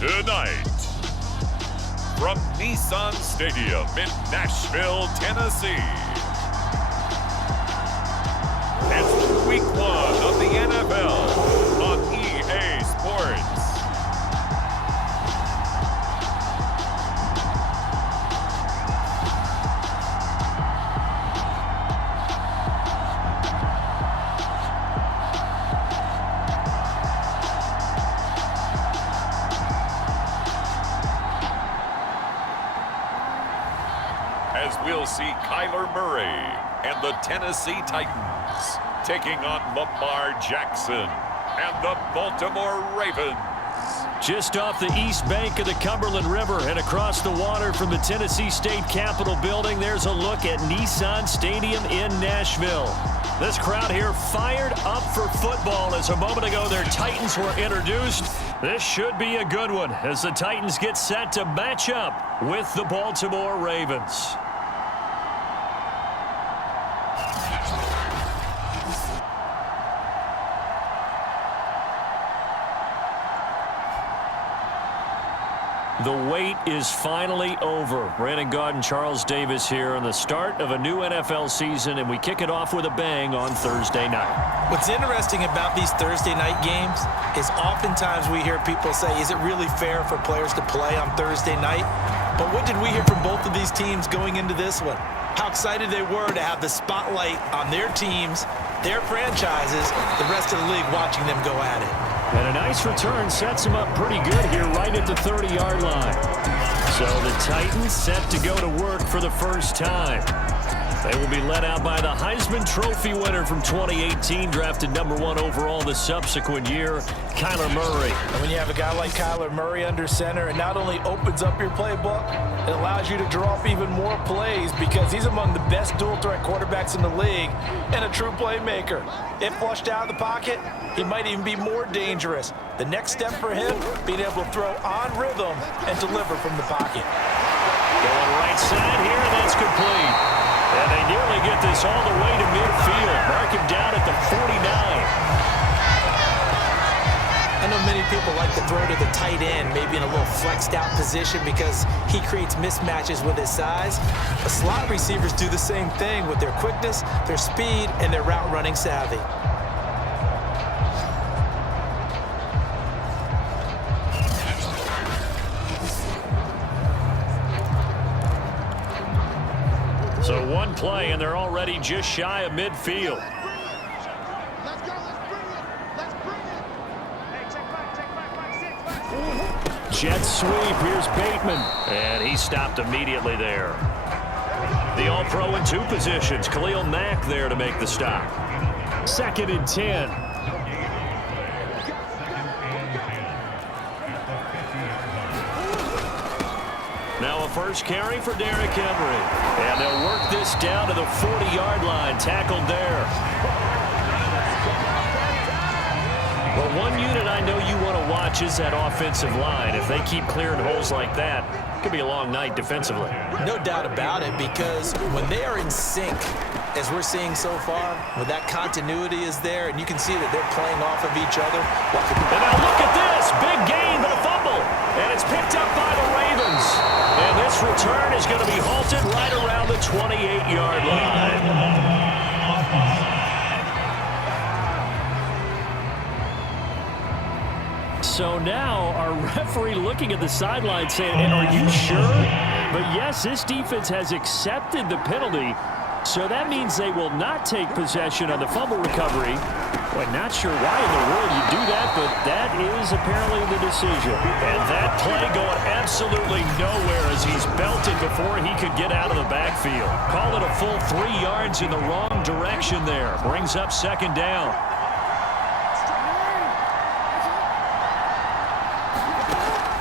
Tonight, from Nissan Stadium in Nashville, Tennessee, it's Week 1 of the NFL on EA Sports. As we'll see Kyler Murray and the Tennessee Titans taking on Lamar Jackson and the Baltimore Ravens. Just off the east bank of the Cumberland River and across the water from the Tennessee State Capitol building, there's a look at Nissan Stadium in Nashville. This crowd here fired up for football as a moment ago their Titans were introduced. This should be a good one as the Titans get set to match up with the Baltimore Ravens. The wait is finally over. Brandon Gaud and Charles Davis here on the start of a new NFL season, and we kick it off with a bang on Thursday night. What's interesting about these Thursday night games is oftentimes we hear people say, is it really fair for players to play on Thursday night? But what did we hear from both of these teams going into this one? How excited they were to have the spotlight on their teams, their franchises, the rest of the league watching them go at it. And a nice return sets him up pretty good here right at the 30-yard line. So the Titans set to go to work for the first time. They will be led out by the Heisman Trophy winner from 2018, drafted #1 overall the subsequent year, Kyler Murray. And when you have a guy like Kyler Murray under center, it not only opens up your playbook, it allows you to draw up even more plays because he's among the best dual-threat quarterbacks in the league and a true playmaker. If flushed out of the pocket, he might even be more dangerous. The next step for him, being able to throw on rhythm and deliver from the pocket. Going right side here, and that's complete. And they nearly get this all the way to midfield. Mark him down at the 49. I know many people like to throw to the tight end, maybe in a little flexed out position because he creates mismatches with his size. But slot receivers do the same thing with their quickness, their speed, and their route running savvy. So one play, and they're already just shy of midfield. Let's go. Let's bring it. Hey, check back. Jet sweep. Here's Bateman. And he stopped immediately there. The All-Pro in two positions. Khalil Mack there to make the stop. 2nd and 10. Now a first carry for Derrick Henry. And they'll work this down to the 40-yard line. Tackled there. Well, one unit I know you want to watch is that offensive line. If they keep clearing holes like that, it could be a long night defensively. No doubt about it, because when they are in sync, as we're seeing so far, when that continuity is there, and you can see that they're playing off of each other. And now look at this. Big gain, but a fumble. And it's picked up by the Ravens. And this return is going to be halted right around the 28-yard line. So now our referee looking at the sideline saying, are you sure? But yes, this defense has accepted the penalty. So that means they will not take possession on the fumble recovery. Well, not sure why in the world you do that, but that is apparently the decision. And that play going absolutely nowhere as he's belted before he could get out of the backfield. Call it a full 3 yards in the wrong direction there. Brings up 2nd down.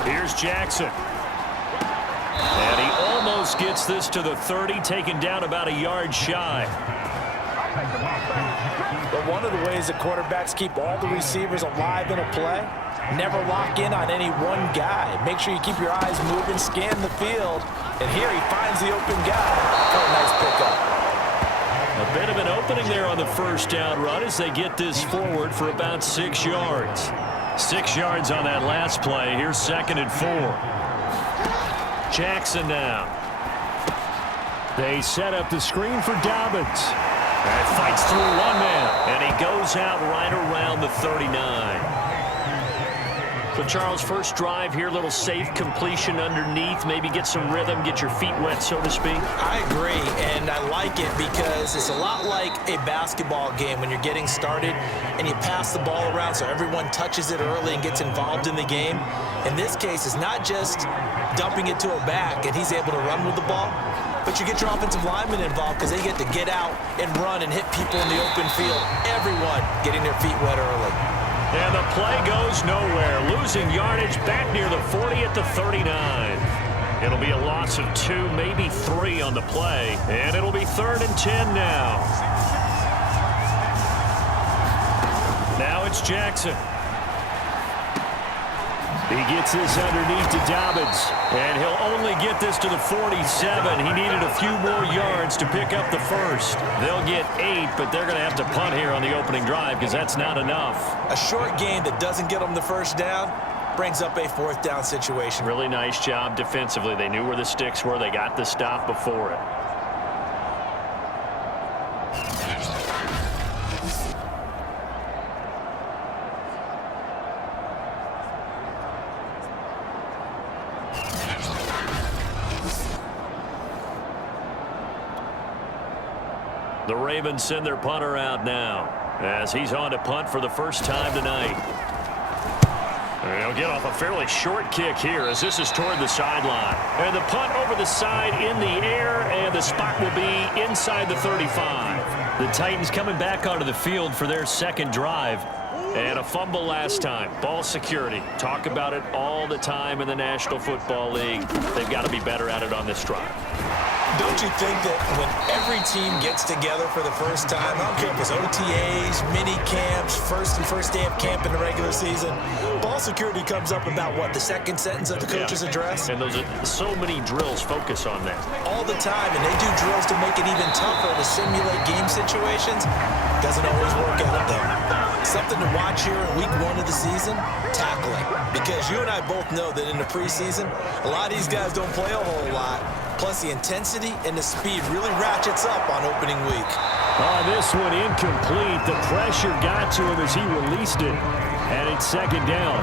Here's Jackson. And he almost gets this to the 30, taken down about a yard shy. But one of the ways that quarterbacks keep all the receivers alive in a play, never lock in on any one guy. Make sure you keep your eyes moving, scan the field, and here he finds the open guy for a nice pickup. A bit of an opening there on the first down run as they get this forward for about 6 yards. 6 yards on that last play. Here's 2nd and 4. Jackson now. They set up the screen for Dobbins. And fights through one man. And he goes out right around the 39. So, Charles, first drive here, little safe completion underneath. Maybe get some rhythm, get your feet wet, so to speak. I agree, and I like it because it's a lot like a basketball game when you're getting started and you pass the ball around so everyone touches it early and gets involved in the game. In this case, it's not just dumping it to a back and he's able to run with the ball, but you get your offensive linemen involved because they get to get out and run and hit people in the open field. Everyone getting their feet wet early. And the play goes nowhere. Losing yardage back near the 40 at the 39. It'll be a loss of 2, maybe 3 on the play. And it'll be 3rd and 10 now. Now it's Jackson. He gets this underneath to Dobbins. And he'll only get this to the 47. He needed a few more yards to pick up the first. They'll get 8, but they're going to have to punt here on the opening drive because that's not enough. A short game that doesn't get them the first down brings up a 4th down situation. Really nice job defensively. They knew where the sticks were. They got the stop before it. The Ravens send their punter out now as he's on to punt for the first time tonight. And he'll get off a fairly short kick here as this is toward the sideline. And the punt over the side in the air, and the spot will be inside the 35. The Titans coming back onto the field for their second drive. And a fumble last time. Ball security. Talk about it all the time in the National Football League. They've got to be better at it on this drive. Don't you think that when every team gets together for the first time, I don't care if it's OTAs, mini camps, first day of camp in the regular season, ball security comes up about what, the second sentence of the coach's address? And those are so many drills focus on that. All the time, and they do drills to make it even tougher to simulate game situations. Doesn't always work out though. Something to watch here in week 1 of the season, tackling. Because you and I both know that in the preseason, a lot of these guys don't play a whole lot. Plus, the intensity and the speed really ratchets up on opening week. This one incomplete. The pressure got to him as he released it. And it's 2nd down.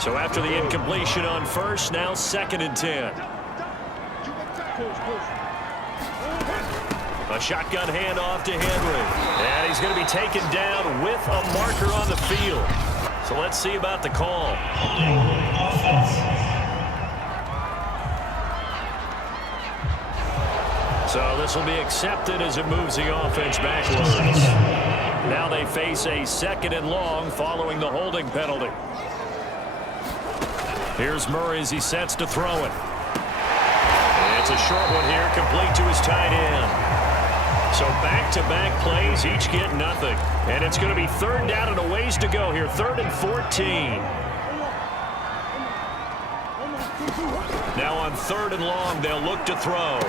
So after the incompletion on first, now 2nd and 10. A shotgun handoff to Henry. And he's going to be taken down with a marker on the field. So let's see about the call. So this will be accepted as it moves the offense backwards. Now they face a 2nd and long following the holding penalty. Here's Murray as he sets to throw it. It's a short one here, complete to his tight end. So back-to-back plays, each get nothing. And it's going to be 3rd down and a ways to go here, 3rd and 14. Now on 3rd and long, they'll look to throw.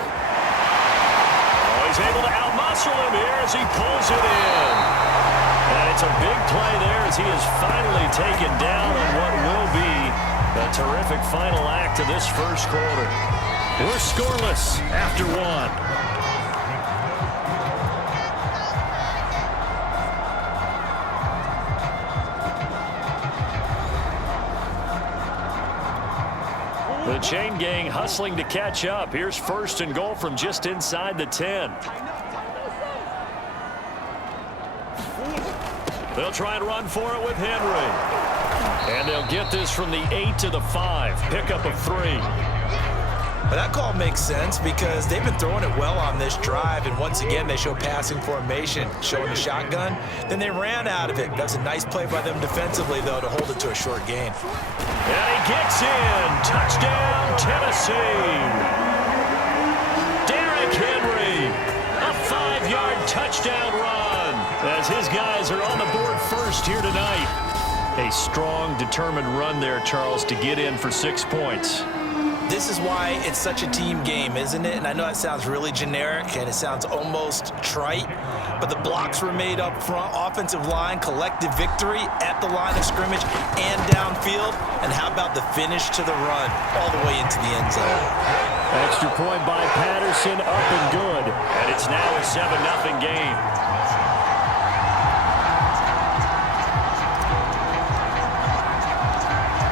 He's able to outmuscle him here as he pulls it in. And it's a big play there as he is finally taken down on what will be a terrific final act of this first quarter. We're scoreless after 1. The chain gang hustling to catch up. Here's 1st and goal from just inside the 10. They'll try and run for it with Henry. And they'll get this from the 8 to the 5. Pickup of 3. But that call makes sense because they've been throwing it well on this drive, and once again they show passing formation, showing the shotgun. Then they ran out of it. That's a nice play by them defensively, though, to hold it to a short game. And he gets in. Touchdown, Tennessee. Derrick Henry, a 5-yard touchdown run as his guys are on the board first here tonight. A strong, determined run there, Charles, to get in for 6 points. This is why it's such a team game, isn't it? And I know that sounds really generic and it sounds almost trite, but the blocks were made up front. Offensive line, collective victory at the line of scrimmage and downfield. And how about the finish to the run all the way into the end zone? Extra point by Patterson, up and good. And it's now a 7-0 game.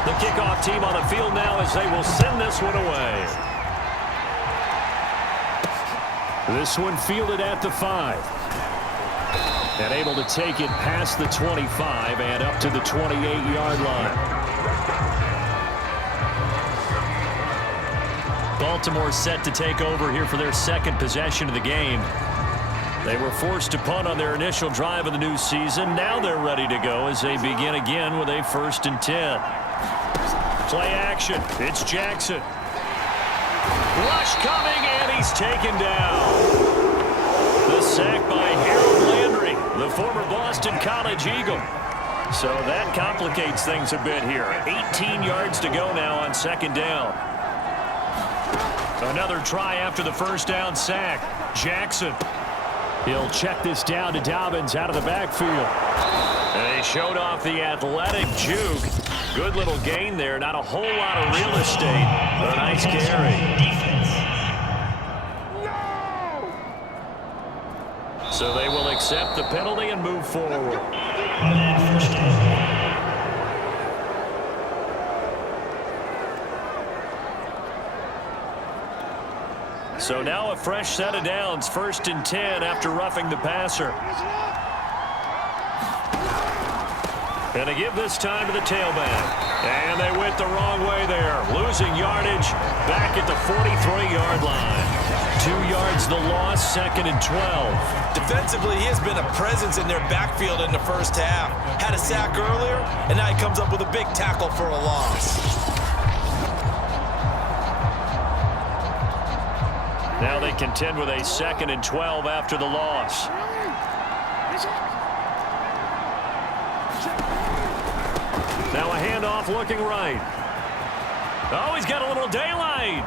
The kickoff team on the field now as they will send this one away. This one fielded at the 5. And able to take it past the 25 and up to the 28-yard line. Baltimore set to take over here for their second possession of the game. They were forced to punt on their initial drive of the new season. Now they're ready to go as they begin again with a 1st and 10. Play action. It's Jackson. Rush coming, and he's taken down. The sack by Harold Landry, the former Boston College Eagle. So that complicates things a bit here. 18 yards to go now on 2nd down. Another try after the 1st down sack. Jackson. He'll check this down to Dobbins out of the backfield. And he showed off the athletic juke. Good little gain there. Not a whole lot of real estate, but a nice carry. So they will accept the penalty and move forward. So now a fresh set of downs, 1st and 10 after roughing the passer. And they give this time to the tailback. And they went the wrong way there. Losing yardage back at the 43-yard line. 2 yards the loss, 2nd and 12. Defensively, he has been a presence in their backfield in the 1st half. Had a sack earlier, and now he comes up with a big tackle for a loss. Now they contend with a 2nd and 12 after the loss. Now a handoff looking right. Oh, he's got a little daylight.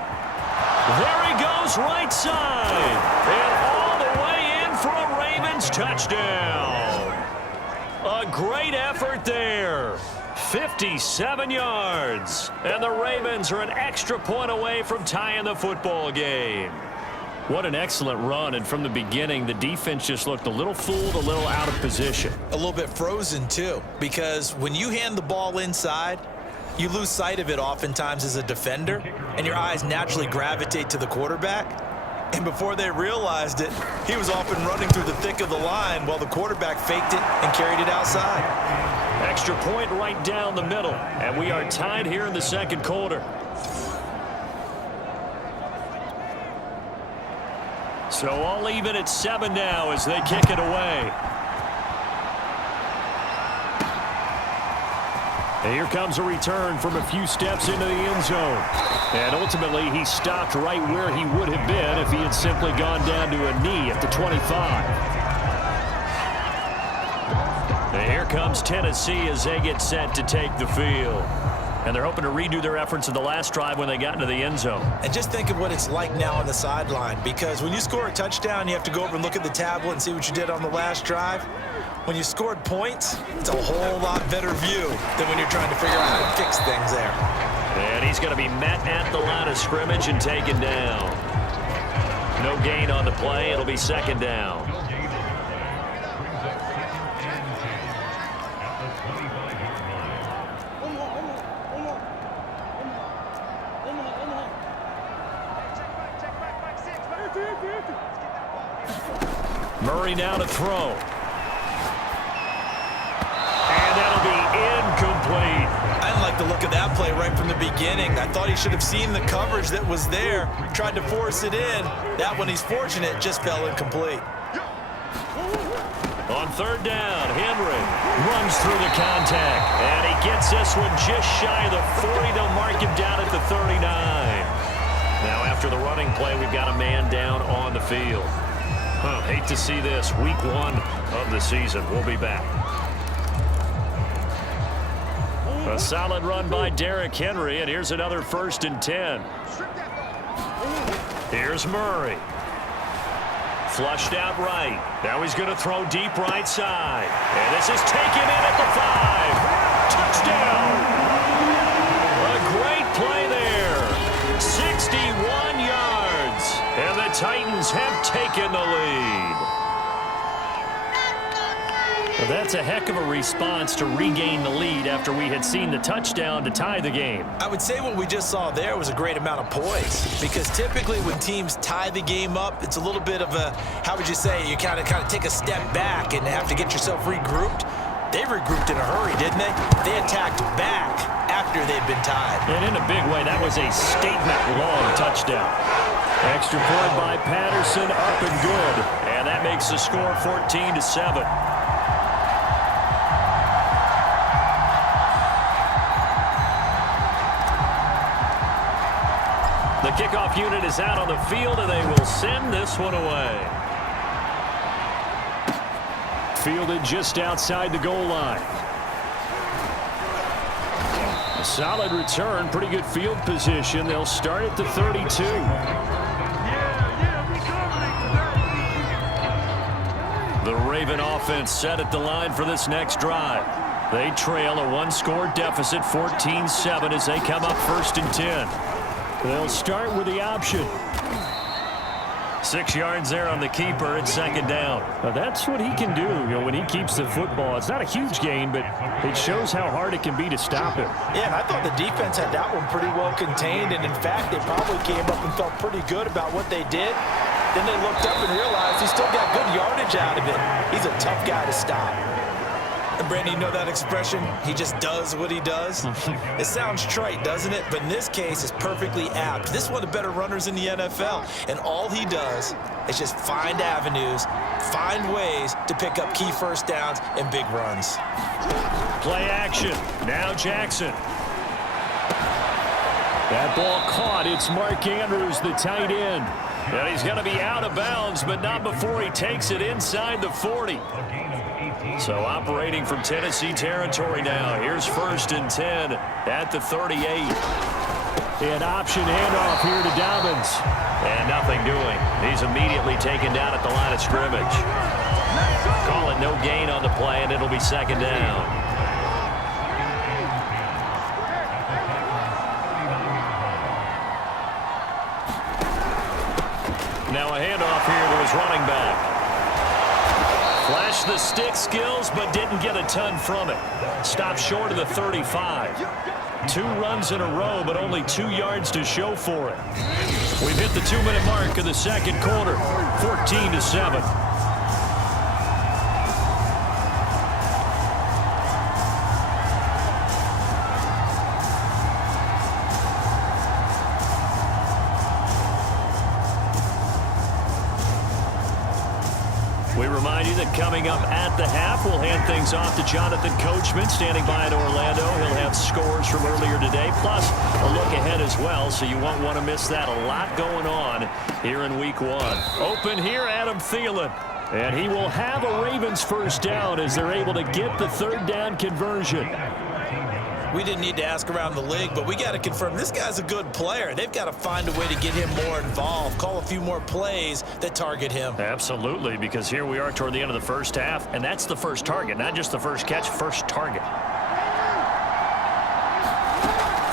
There he goes, right side. And all the way in for a Ravens touchdown. A great effort there. 57 yards. And the Ravens are an extra point away from tying the football game. What an excellent run, and from the beginning, the defense just looked a little fooled, a little out of position. A little bit frozen, too, because when you hand the ball inside, you lose sight of it oftentimes as a defender, and your eyes naturally gravitate to the quarterback. And before they realized it, he was off and running through the thick of the line while the quarterback faked it and carried it outside. Extra point right down the middle, and we are tied here in the 2nd quarter. So all even at 7 now as they kick it away. And here comes a return from a few steps into the end zone. And ultimately, he stopped right where he would have been if he had simply gone down to a knee at the 25. And here comes Tennessee as they get set to take the field. And they're hoping to redo their efforts in the last drive when they got into the end zone. And just think of what it's like now on the sideline, because when you score a touchdown, you have to go over and look at the tablet and see what you did on the last drive. When you scored points, it's a whole lot better view than when you're trying to figure out how to fix things there. And he's going to be met at the line of scrimmage and taken down. No gain on the play. It'll be 2nd down. Murray now to throw. And that'll be incomplete. I didn't like the look of that play right from the beginning. I thought he should have seen the coverage that was there, tried to force it in. That one, he's fortunate, just fell incomplete. On 3rd down, Henry runs through the contact. And he gets this one just shy of the 40. They'll mark him down at the 39. Now after the running play, we've got a man down on the field. Hate to see this. Week 1 of the season. We'll be back. A solid run by Derrick Henry, and here's another 1st and 10. Here's Murray. Flushed out right. Now he's going to throw deep right side. And this is taken in at the 5. Touchdown! A great play there. 61 yards. And the Titans have taken the lead. Well, that's a heck of a response to regain the lead after we had seen the touchdown to tie the game. I would say what we just saw there was a great amount of poise, because typically when teams tie the game up, it's a little bit of a, how would you say, you kind of take a step back and have to get yourself regrouped. They regrouped in a hurry, didn't they? They attacked back after they'd been tied. And in a big way, that was a statement-long touchdown. Extra point by Patterson, up and good. And that makes the score 14-7. The kickoff unit is out on the field, and they will send this one away. Fielded just outside the goal line. A solid return, pretty good field position. They'll start at the 32. The Raven offense set at the line for this next drive. They trail a one-score deficit, 14-7, as they come up 1st and 10. They'll start with the option. 6 yards there on the keeper at 2nd down. That's what he can do, when he keeps the football. It's not a huge gain, but it shows how hard it can be to stop him. Yeah, and I thought the defense had that one pretty well contained, and in fact, they probably came up and felt pretty good about what they did. Then they looked up and realized he still got good yardage out of it. He's a tough guy to stop. And Brandon, you know that expression? He just does what he does? It sounds trite, doesn't it? But in this case, it's perfectly apt. This is one of the better runners in the NFL. And all he does is just find avenues, find ways to pick up key first downs and big runs. Play action. Now Jackson. That ball caught. It's Mark Andrews, the tight end. And he's going to be out of bounds, but not before he takes it inside the 40. So operating from Tennessee territory now. Here's 1st and 10 at the 38. An option handoff here to Dobbins. And nothing doing. He's immediately taken down at the line of scrimmage. Call it no gain on the play, and it'll be 2nd down. Now a handoff here to his running back. Flashed the stick skills, but didn't get a ton from it. Stopped short of the 35. 2 runs in a row, but only 2 yards to show for it. We've hit the 2-minute mark of the 2nd quarter, 14-7. We remind you that coming up at the half, we'll hand things off to Jonathan Coachman, standing by in Orlando. He'll have scores from earlier today, plus a look ahead as well, so you won't want to miss that. A lot going on here in Week 1. Open here, Adam Thielen. And he will have a Ravens first down as they're able to get the 3rd down conversion. We didn't need to ask around the league, but we got to confirm this guy's a good player. They've got to find a way to get him more involved, call a few more plays that target him. Absolutely, because here we are toward the end of the first half, and that's the first target, not just the first catch, first target.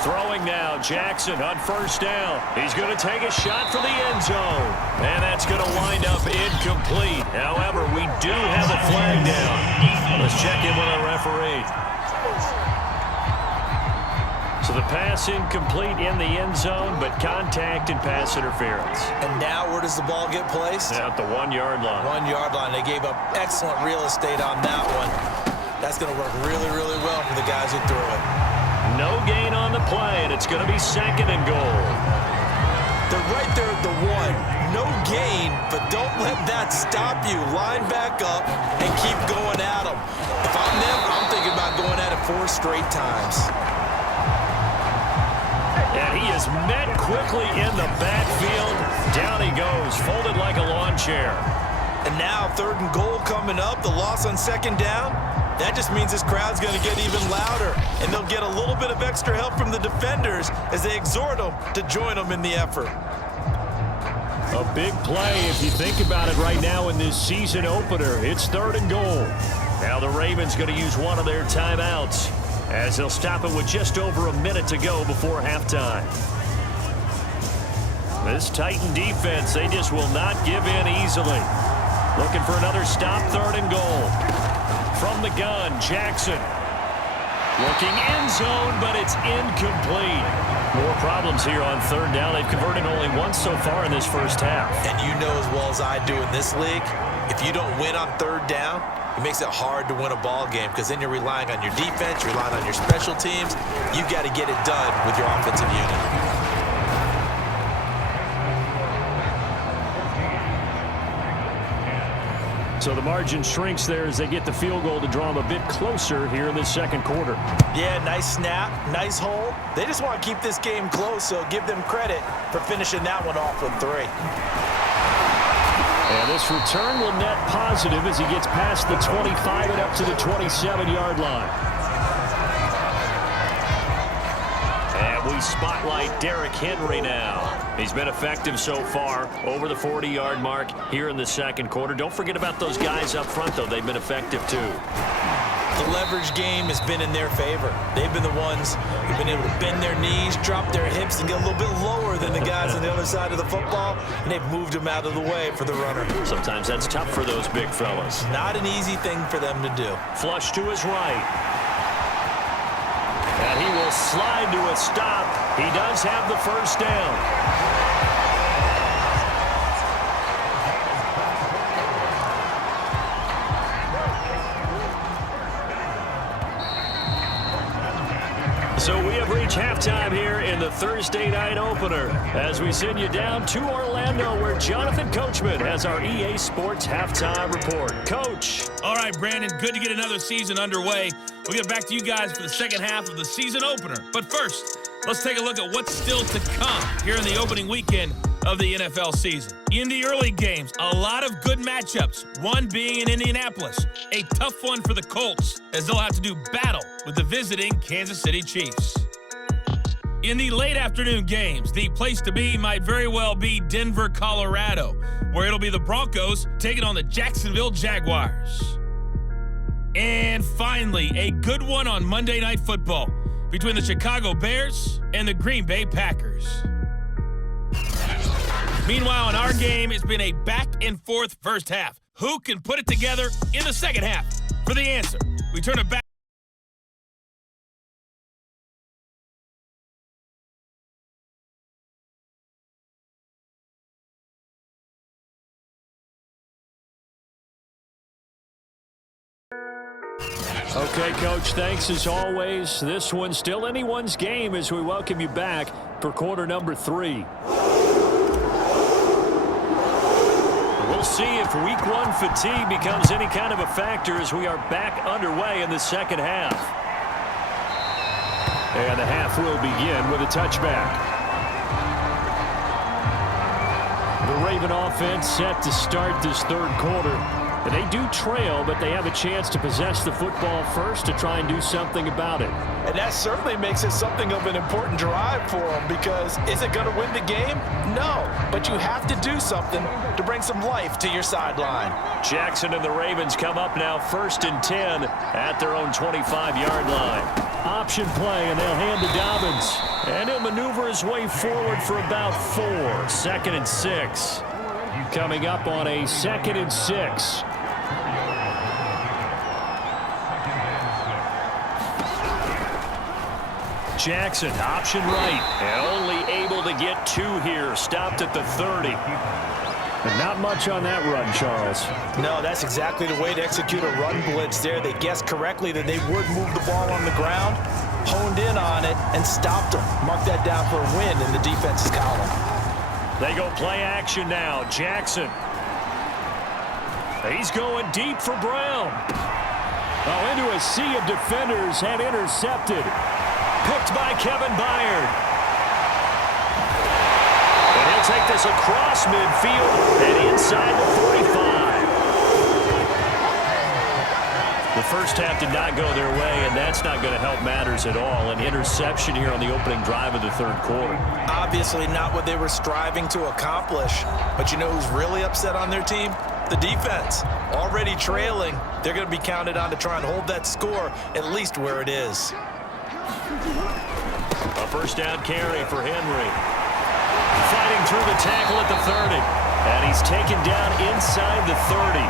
Throwing now, Jackson on 1st down. He's going to take a shot for the end zone, and that's going to wind up incomplete. However, we do have a flag down. Let's check in with our referee. So the pass incomplete in the end zone, but contact and pass interference. And now where does the ball get placed? At the 1-yard line. 1-yard line. They gave up excellent real estate on that one. That's going to work really, really well for the guys who threw it. No gain on the play, and it's going to be 2nd and goal. They're right there at the 1. No gain, but don't let that stop you. Line back up and keep going at them. If I'm them, I'm thinking about going at it 4 straight times. And he is met quickly in the backfield. Down he goes, folded like a lawn chair. And now 3rd and goal coming up. The loss on 2nd down. That just means this crowd's going to get even louder. And they'll get a little bit of extra help from the defenders as they exhort them to join them in the effort. A big play if you think about it right now in this season opener. It's 3rd and goal. Now the Ravens going to use one of their timeouts as they'll stop it with just over a minute to go before halftime. This Titan defense, they just will not give in easily. Looking for another stop, 3rd and goal. From the gun, Jackson. Looking end zone, but it's incomplete. More problems here on 3rd down. They've converted only once so far in this first half. And you know as well as I do in this league, if you don't win on 3rd down, it makes it hard to win a ball game because then you're relying on your defense, you're relying on your special teams. You've got to get it done with your offensive unit. So the margin shrinks there as they get the field goal to draw them a bit closer here in this second quarter. Yeah, nice snap, nice hold. They just want to keep this game close, so give them credit for finishing that one off with 3. And this return will net positive as he gets past the 25 and up to the 27-yard line. And we spotlight Derrick Henry now. He's been effective so far over the 40-yard mark here in the second quarter. Don't forget about those guys up front, though. They've been effective, too. The leverage game has been in their favor. They've been the ones who've been able to bend their knees, drop their hips, and get a little bit lower than the guys on the other side of the football, and they've moved them out of the way for the runner. Sometimes that's tough for those big fellas. Not an easy thing for them to do. Flush to his right. And he will slide to a stop. He does have the first down. So we have reached halftime here in the Thursday night opener as we send you down to Orlando where Jonathan Coachman has our EA Sports halftime report. Coach. All right, Brandon, good to get another season underway. We'll get back to you guys for the second half of the season opener. But first, let's take a look at what's still to come here in the opening weekend of the NFL season. In the early games, a lot of good matchups, one being in Indianapolis. A tough one for the Colts as they'll have to do battle with the visiting Kansas City Chiefs. In the late afternoon games, the place to be might very well be Denver, Colorado, where it'll be the Broncos taking on the Jacksonville Jaguars. And finally, a good one on Monday Night Football between the Chicago Bears and the Green Bay Packers. Meanwhile, in our game, it's been a back-and-forth first half. Who can put it together in the second half? For the answer, we turn it back. Okay, Coach, thanks as always. This one's still anyone's game as we welcome you back for quarter number 3. We'll see if week 1 fatigue becomes any kind of a factor as we are back underway in the second half. And the half will begin with a touchback. The Raven offense set to start this third quarter. And they do trail, but they have a chance to possess the football first to try and do something about it. And that certainly makes it something of an important drive for them because is it going to win the game? No, but you have to do something to bring some life to your sideline. Jackson and the Ravens come up now 1st and 10 at their own 25-yard line. Option play, and they'll hand to Dobbins. And he'll maneuver his way forward for about 4. 2nd and 6. Coming up on a 2nd and 6. Jackson, option right, and only able to get 2 here. Stopped at the 30. And not much on that run, Charles. No, that's exactly the way to execute a run blitz there. They guessed correctly that they would move the ball on the ground, honed in on it, and stopped them. Mark that down for a win in the defense's column. They go play action now. Jackson. He's going deep for Brown. Oh, into a sea of defenders and intercepted. Picked by Kevin Byard. And he'll take this across midfield and inside the 45. The The first half did not go their way, and that's not going to help matters at all. An interception here on the opening drive of the third quarter. Obviously not what they were striving to accomplish. But you know who's really upset on their team? The defense. Already trailing. They're going to be counted on to try and hold that score at least where it is. A first down carry for Henry. Fighting through the tackle at the 30. And he's taken down inside the 30.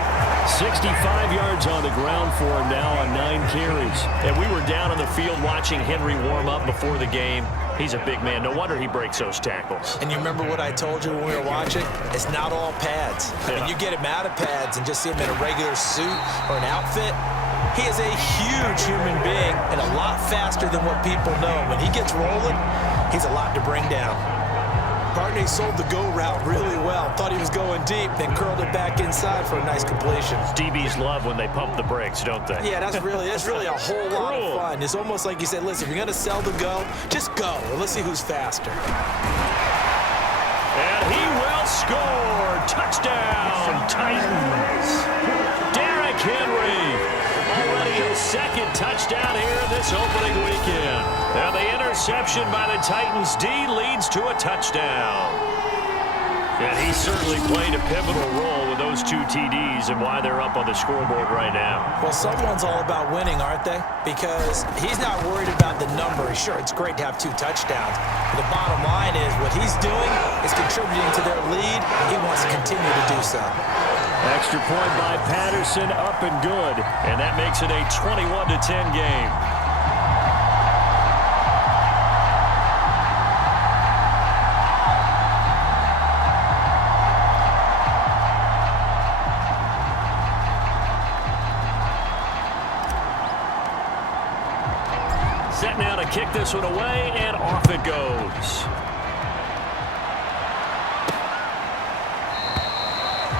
65 yards on the ground for him now on 9 carries. And we were down on the field watching Henry warm up before the game. He's a big man. No wonder he breaks those tackles. And you remember what I told you when we were watching? It's not all pads. I mean, you get him out of pads and just see him in a regular suit or an outfit. He is a huge human being and a lot faster than what people know. When he gets rolling, he's a lot to bring down. Barney sold the go route really well. Thought he was going deep, then curled it back inside for a nice completion. DBs love when they pump the brakes, don't they? Yeah, that's really a whole lot of fun. It's almost like you said, listen, if you're going to sell the go, just go. And let's see who's faster. And he will score. Touchdown, Titans. Derrick Henry. Already his second touchdown here in this opening weekend. And the interception by the Titans D leads to a touchdown. And he certainly played a pivotal role with those 2 TDs and why they're up on the scoreboard right now. Well, someone's all about winning, aren't they? Because he's not worried about the number. Sure, it's great to have 2 touchdowns. But the bottom line is what he's doing is contributing to their lead. He wants to continue to do so. Extra point by Patterson, up and good. And that makes it a 21-10 game. Set now to kick this one away, and off it goes.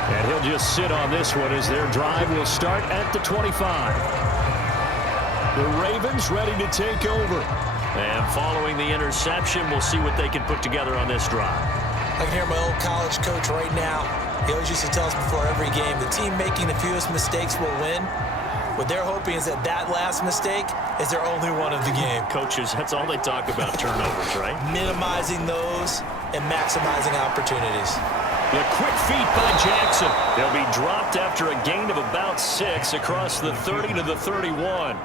And he'll just sit on this one as their drive will start at the 25. The Ravens ready to take over. And following the interception, we'll see what they can put together on this drive. I can hear my old college coach right now. He always used to tell us before every game, the team making the fewest mistakes will win. What they're hoping is that that last mistake is their only one of the game. Coaches, that's all they talk about, turnovers, right? Minimizing those and maximizing opportunities. The quick feet by Jackson. They'll be dropped after a gain of about 6 across the 30 to the 31.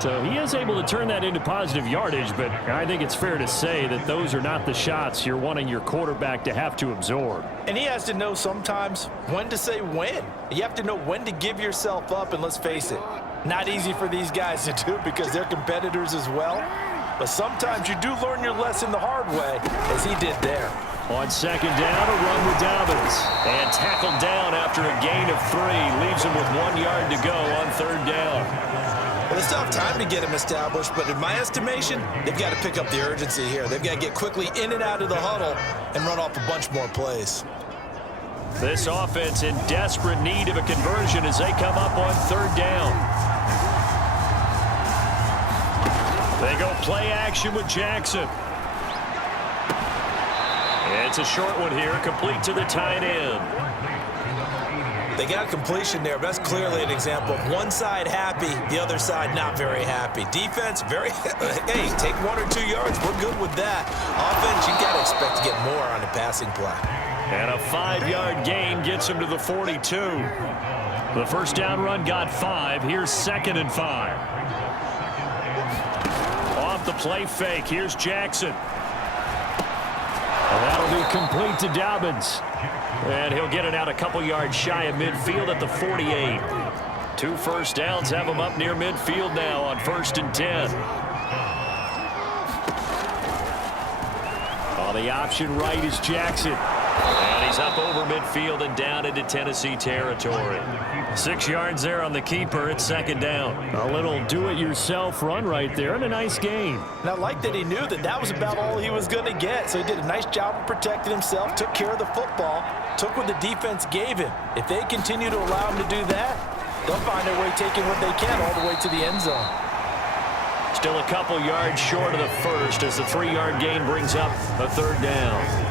So he is able to turn that into positive yardage, but I think it's fair to say that those are not the shots you're wanting your quarterback to have to absorb. And he has to know sometimes when to say when. You have to know when to give yourself up, and let's face it, not easy for these guys to do because they're competitors as well. But sometimes you do learn your lesson the hard way, as he did there. On second down, a run with Dobbins. And tackled down after a gain of 3. Leaves him with 1 yard to go on third down. Well, they still have time to get him established, but in my estimation, they've got to pick up the urgency here. They've got to get quickly in and out of the huddle and run off a bunch more plays. This offense in desperate need of a conversion as they come up on third down. They go play action with Jackson. It's a short one here, complete to the tight end. They got a completion there, but that's clearly an example of one side happy, the other side not very happy. Defense, very, hey, take 1 or 2 yards, we're good with that. Offense, you got to expect to get more on the passing play. And a 5-yard gain gets him to the 42. The first down run got 5. Here's 2nd and 5. Off the play fake, here's Jackson. And that'll be complete to Dobbins. And he'll get it out a couple yards shy of midfield at the 48. 2 first downs have him up near midfield now on 1st and 10. On the option right is Jackson. And he's up over midfield and down into Tennessee territory. 6 yards there on the keeper. It's 2nd down. A little do-it-yourself run right there and a nice gain. And I like that he knew that that was about all he was going to get. So he did a nice job of protecting himself, took care of the football, took what the defense gave him. If they continue to allow him to do that, they'll find their way taking what they can all the way to the end zone. Still a couple yards short of the first as the 3-yard gain brings up a 3rd down.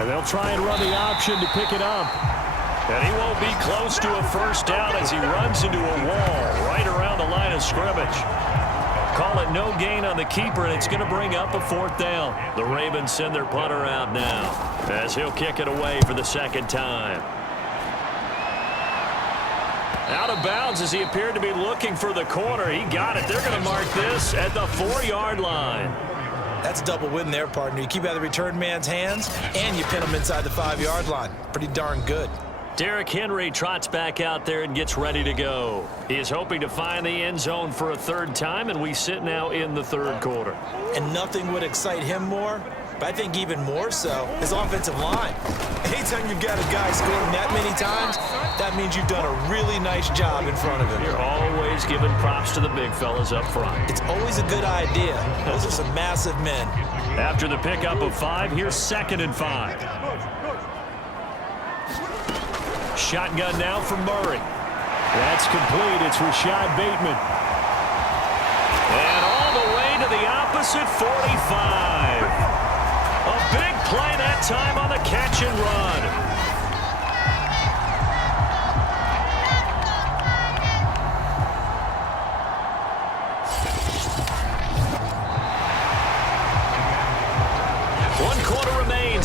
And they'll try and run the option to pick it up. And he won't be close to a first down as he runs into a wall right around the line of scrimmage. Call it no gain on the keeper, and it's going to bring up a fourth down. The Ravens send their punter out now as he'll kick it away for the second time. Out of bounds as he appeared to be looking for the corner. He got it. They're going to mark this at the 4-yard line. That's a double win there, partner. You keep out of the return man's hands, and you pin him inside the 5-yard line. Pretty darn good. Derrick Henry trots back out there and gets ready to go. He is hoping to find the end zone for a third time, and we sit now in the third quarter. And nothing would excite him more, but I think even more so, his offensive line. Anytime you've got a guy scoring that many times, that means you've done a really nice job in front of him. You're always giving props to the big fellas up front. It's always a good idea. Those are some massive men. After the pickup of 5, here's 2nd and 5. Shotgun now for Murray. That's complete. It's Rashad Bateman. And all the way to the opposite 45. A big play that time on the catch and run.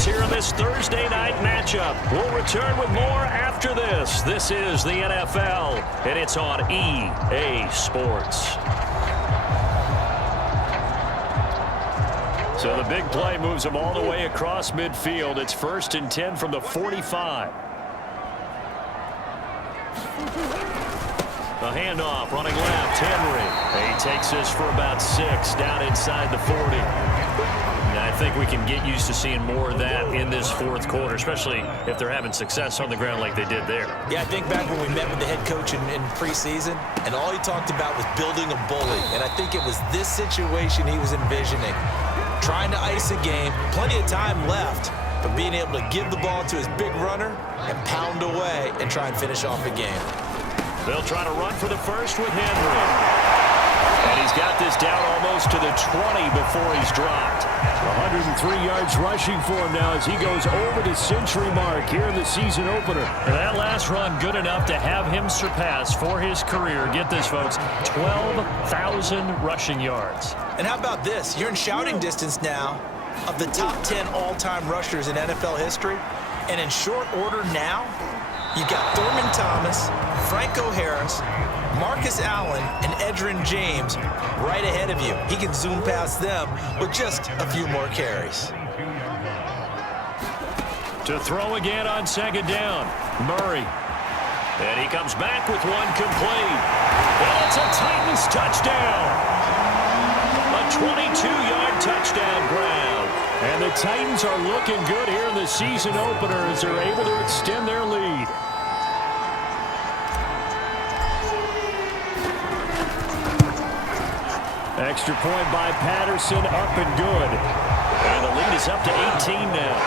Here in this Thursday night matchup. We'll return with more after this. This is the NFL, and it's on EA Sports. So the big play moves them all the way across midfield. It's 1st and 10 from the 45. A handoff, running left, Henry. He takes this for about 6, down inside the 40. I think we can get used to seeing more of that in this fourth quarter, especially if they're having success on the ground like they did there. Yeah, I think back when we met with the head coach in preseason, and all he talked about was building a bully. And I think it was this situation he was envisioning. Trying to ice a game, plenty of time left, but being able to give the ball to his big runner and pound away and try and finish off the game. They'll try to run for the first with Henry. And he's got this down almost to the 20 before he's dropped. 103 yards rushing for him now as he goes over the century mark here in the season opener. And that last run good enough to have him surpass for his career, get this folks, 12,000 rushing yards. And how about this? You're in shouting distance now of the top 10 all-time rushers in NFL history. And in short order now, you've got Thurman Thomas, Franco Harris, Marcus Allen, and Edgerrin James right ahead of you. He can zoom past them with just a few more carries. To throw again on 2nd down, Murray. And he comes back with one complete. And it's a Titans touchdown. A 22-yard touchdown grab. And the Titans are looking good here in the season opener as they're able to extend their lead. Extra point by Patterson, up and good. And the lead is up to 18 now.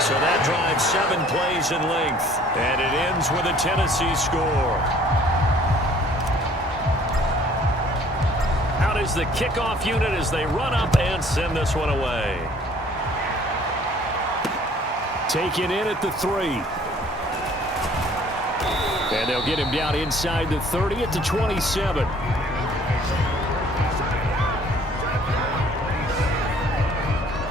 So that drives 7 plays in length. And it ends with a Tennessee score. Out is the kickoff unit as they run up and send this one away. Taken in at the 3. And they'll get him down inside the 30 at the 27.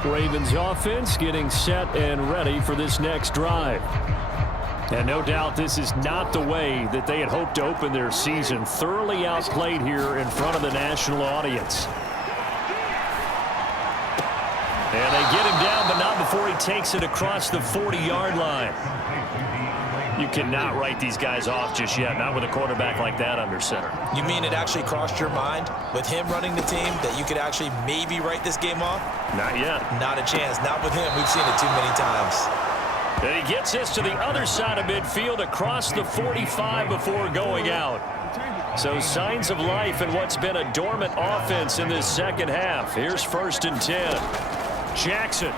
Ravens offense getting set and ready for this next drive. And no doubt this is not the way that they had hoped to open their season. Thoroughly outplayed here in front of the national audience. And they get him down, but not before he takes it across the 40-yard line. You cannot write these guys off just yet, not with a quarterback like that under center. You mean it actually crossed your mind with him running the team that you could actually maybe write this game off? Not yet. Not a chance. Not with him. We've seen it too many times. And he gets this to the other side of midfield across the 45 before going out. So signs of life in what's been a dormant offense in this second half. Here's 1st and 10. Jackson.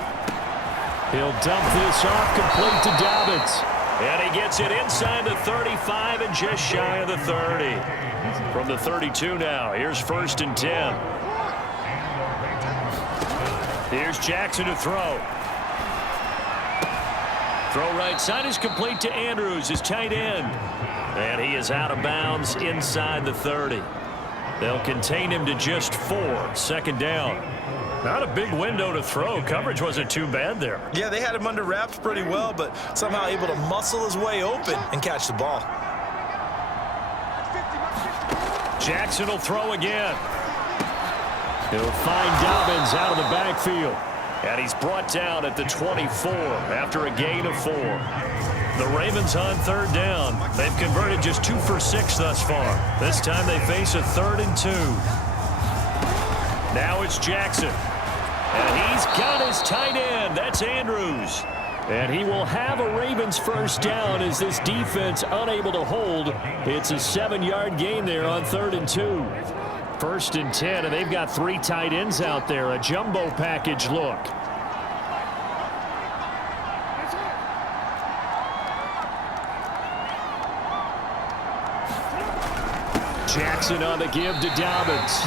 He'll dump this off complete to Dobbins. And he gets it inside the 35 and just shy of the 30. From the 32 now, here's 1st and 10. Here's Jackson to throw. Throw right side is complete to Andrews, his tight end. And he is out of bounds inside the 30. They'll contain him to just 4. Second down. Not a big window to throw. Coverage wasn't too bad there. Yeah, they had him under wraps pretty well, but somehow able to muscle his way open and catch the ball. Jackson will throw again. He'll find Dobbins out of the backfield. And he's brought down at the 24 after a gain of 4. The Ravens on third down. They've converted just 2 for 6 thus far. This time they face a 3rd and 2. Now it's Jackson. And he's got his tight end. That's Andrews. And he will have a Ravens first down as this defense unable to hold. It's a 7-yard gain there on 3rd and 2. 1st and 10, and they've got 3 tight ends out there. A jumbo package look. Jackson on the give to Dobbins.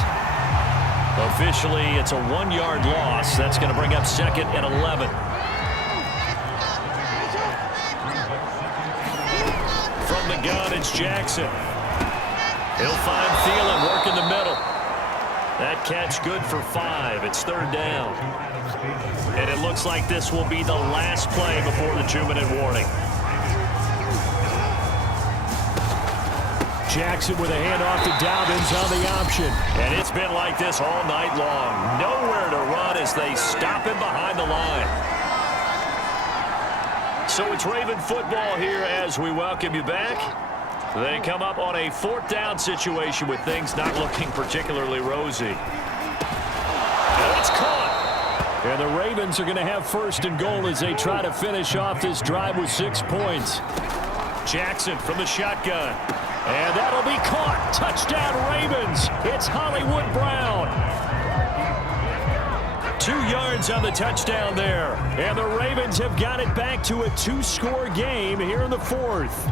Officially, it's a 1-yard loss. That's going to bring up 2nd and 11. From the gun, it's Jackson. He'll find Thielen, work in the middle. That catch good for 5. It's 3rd down. And it looks like this will be the last play before the 2-minute warning. Jackson with a handoff to Dobbins on the option. And it's been like this all night long. Nowhere to run as they stop him behind the line. So it's Raven football here as we welcome you back. They come up on a 4th down situation with things not looking particularly rosy. And it's caught. And the Ravens are going to have 1st and goal as they try to finish off this drive with 6 points. Jackson from the shotgun. And that'll be caught. Touchdown Ravens. It's Hollywood Brown. 2 yards on the touchdown there. And the Ravens have got it back to a 2-score game here in the 4th.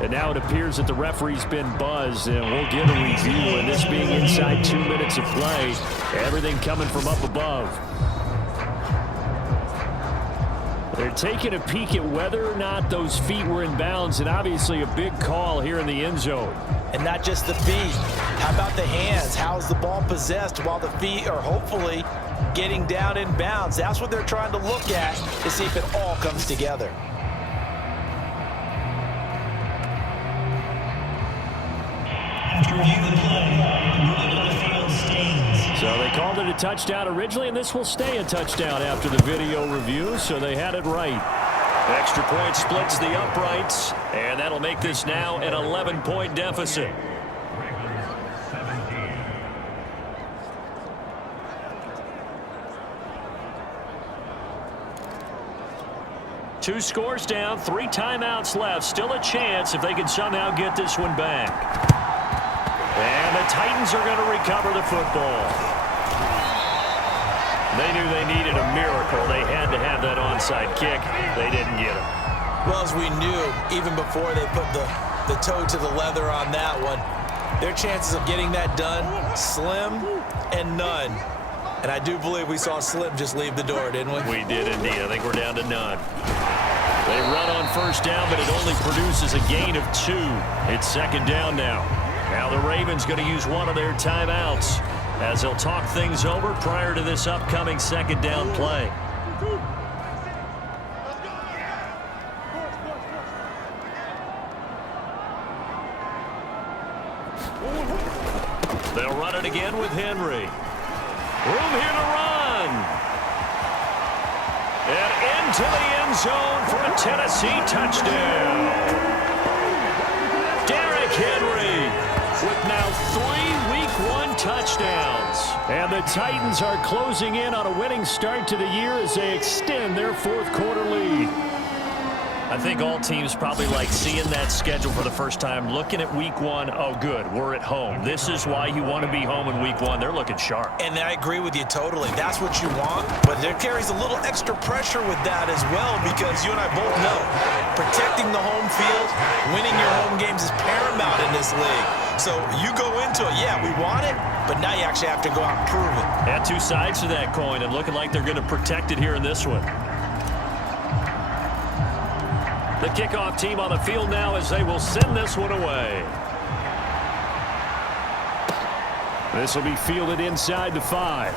And now it appears that the referee's been buzzed, and we'll get a review, and this being inside 2 minutes of play. Everything coming from up above. They're taking a peek at whether or not those feet were in bounds, and obviously a big call here in the end zone. And not just the feet. How about the hands? How's the ball possessed while the feet are hopefully getting down in bounds? That's what they're trying to look at to see if it all comes together. After reviewing the play, the ruling on the field stands. So they called it a touchdown originally, and this will stay a touchdown after the video review, so they had it right. Extra point splits the uprights, and that'll make this now an 11-point deficit. Two scores down, 3 timeouts left. Still a chance if they can somehow get this one back. And the Titans are going to recover the football. They knew they needed a miracle. They had to have that onside kick. They didn't get it. Well, as we knew, even before they put the toe to the leather on that one, their chances of getting that done, slim and none. And I do believe we saw Slim just leave the door, didn't we? We did indeed. I think we're down to none. They run on first down, but it only produces a gain of 2. It's 2nd down now. Now the Ravens going to use one of their timeouts as they'll talk things over prior to this upcoming 2nd down play. They'll run it again with Henry. Room here to run. And into the end zone for a Tennessee touchdown. Derrick Henry with now 3 Week 1 touchdowns. And the Titans are closing in on a winning start to the year as they extend their 4th quarter lead. I think all teams probably like seeing that schedule for the first time, looking at Week 1. Oh, good, we're at home. This is why you want to be home in Week 1. They're looking sharp. And I agree with you totally. That's what you want, but there carries a little extra pressure with that as well because you and I both know protecting the home field, winning your home games is paramount in this league. So you go into it, yeah, we want it, but now you actually have to go out and prove it. Yeah, 2 sides to that coin, and looking like they're going to protect it here in this one. The kickoff team on the field now as they will send this one away. This will be fielded inside the 5.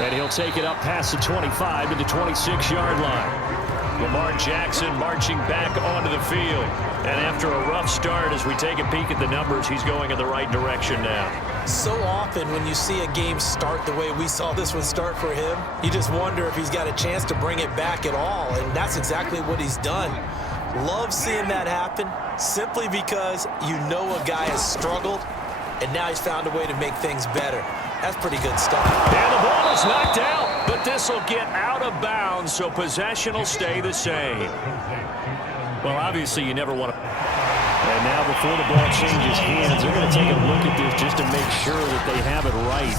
And he'll take it up past the 25 to the 26-yard line. Lamar Jackson marching back onto the field. And after a rough start, as we take a peek at the numbers, he's going in the right direction now. So often when you see a game start the way we saw this one start for him, you just wonder if he's got a chance to bring it back at all. And that's exactly what he's done. Love seeing that happen simply because you know a guy has struggled, and now he's found a way to make things better. That's pretty good stuff. And the ball is knocked out, but this will get out of bounds, so possession will stay the same. Well, obviously, you never want to. And now before the ball changes hands, they're going to take a look at this just to make sure that they have it right.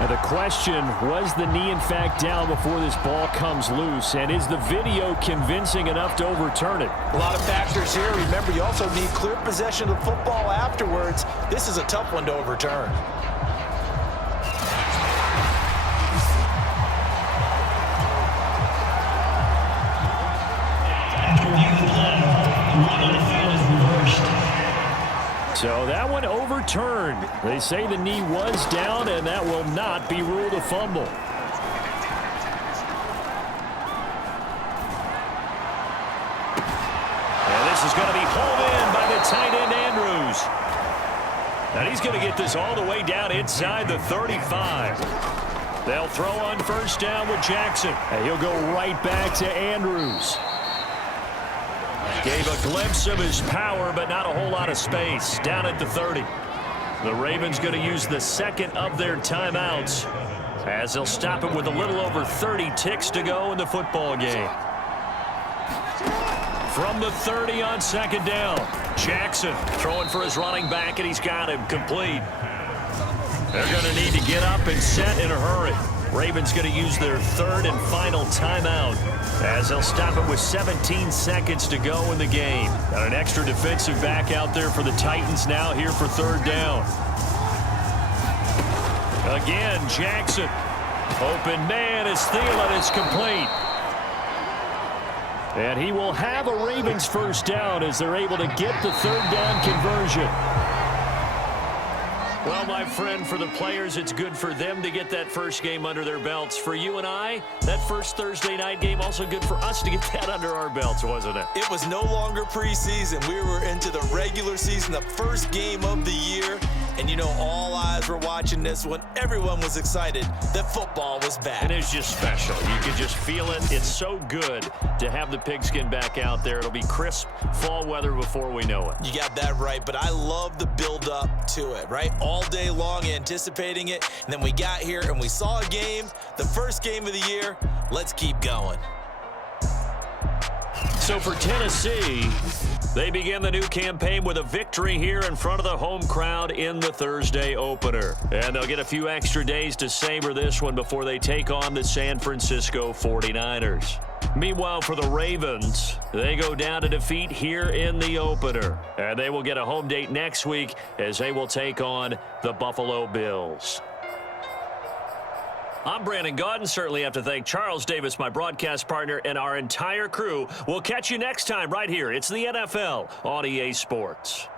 And the question, was the knee in fact down before this ball comes loose? And is the video convincing enough to overturn it? A lot of factors here. Remember, you also need clear possession of the football afterwards. This is a tough one to overturn. After reviewing the play, the ruling on the field is reversed. So that one overturned. They say the knee was down, and that will not be ruled a fumble. And this is going to be hauled in by the tight end, Andrews. And he's going to get this all the way down inside the 35. They'll throw on first down with Jackson. And he'll go right back to Andrews. Gave a glimpse of his power, but not a whole lot of space. Down at the 30. The Ravens going to use the second of their timeouts as they'll stop it with a little over 30 ticks to go in the football game. From the 30 on second down, Jackson throwing for his running back, and he's got him complete. They're going to need to get up and set in a hurry. Ravens going to use their third and final timeout as they'll stop it with 17 seconds to go in the game. Got an extra defensive back out there for the Titans now here for third down. Again, Jackson. Open man is Thielen. It's complete. And he will have a Ravens first down as they're able to get the third down conversion. Well, my friend, for the players, it's good for them to get that first game under their belts. For you and I, that first Thursday night game, also good for us to get that under our belts, wasn't it? It was no longer preseason. We were into the regular season, the first game of the year. And, you know, all eyes were watching this one. Everyone was excited that football was back. It is just special. You can just feel it. It's so good to have the pigskin back out there. It'll be crisp fall weather before we know it. You got that right, but I love the build-up to it, right? All day long anticipating it, and then we got here and we saw a game, the first game of the year. Let's keep going. So for Tennessee, they begin the new campaign with a victory here in front of the home crowd in the Thursday opener. And they'll get a few extra days to savor this one before they take on the San Francisco 49ers. Meanwhile, for the Ravens, they go down to defeat here in the opener. And they will get a home date next week as they will take on the Buffalo Bills. I'm Brandon Gaudin. Certainly have to thank Charles Davis, my broadcast partner, and our entire crew. We'll catch you next time right here. It's the NFL on EA Sports.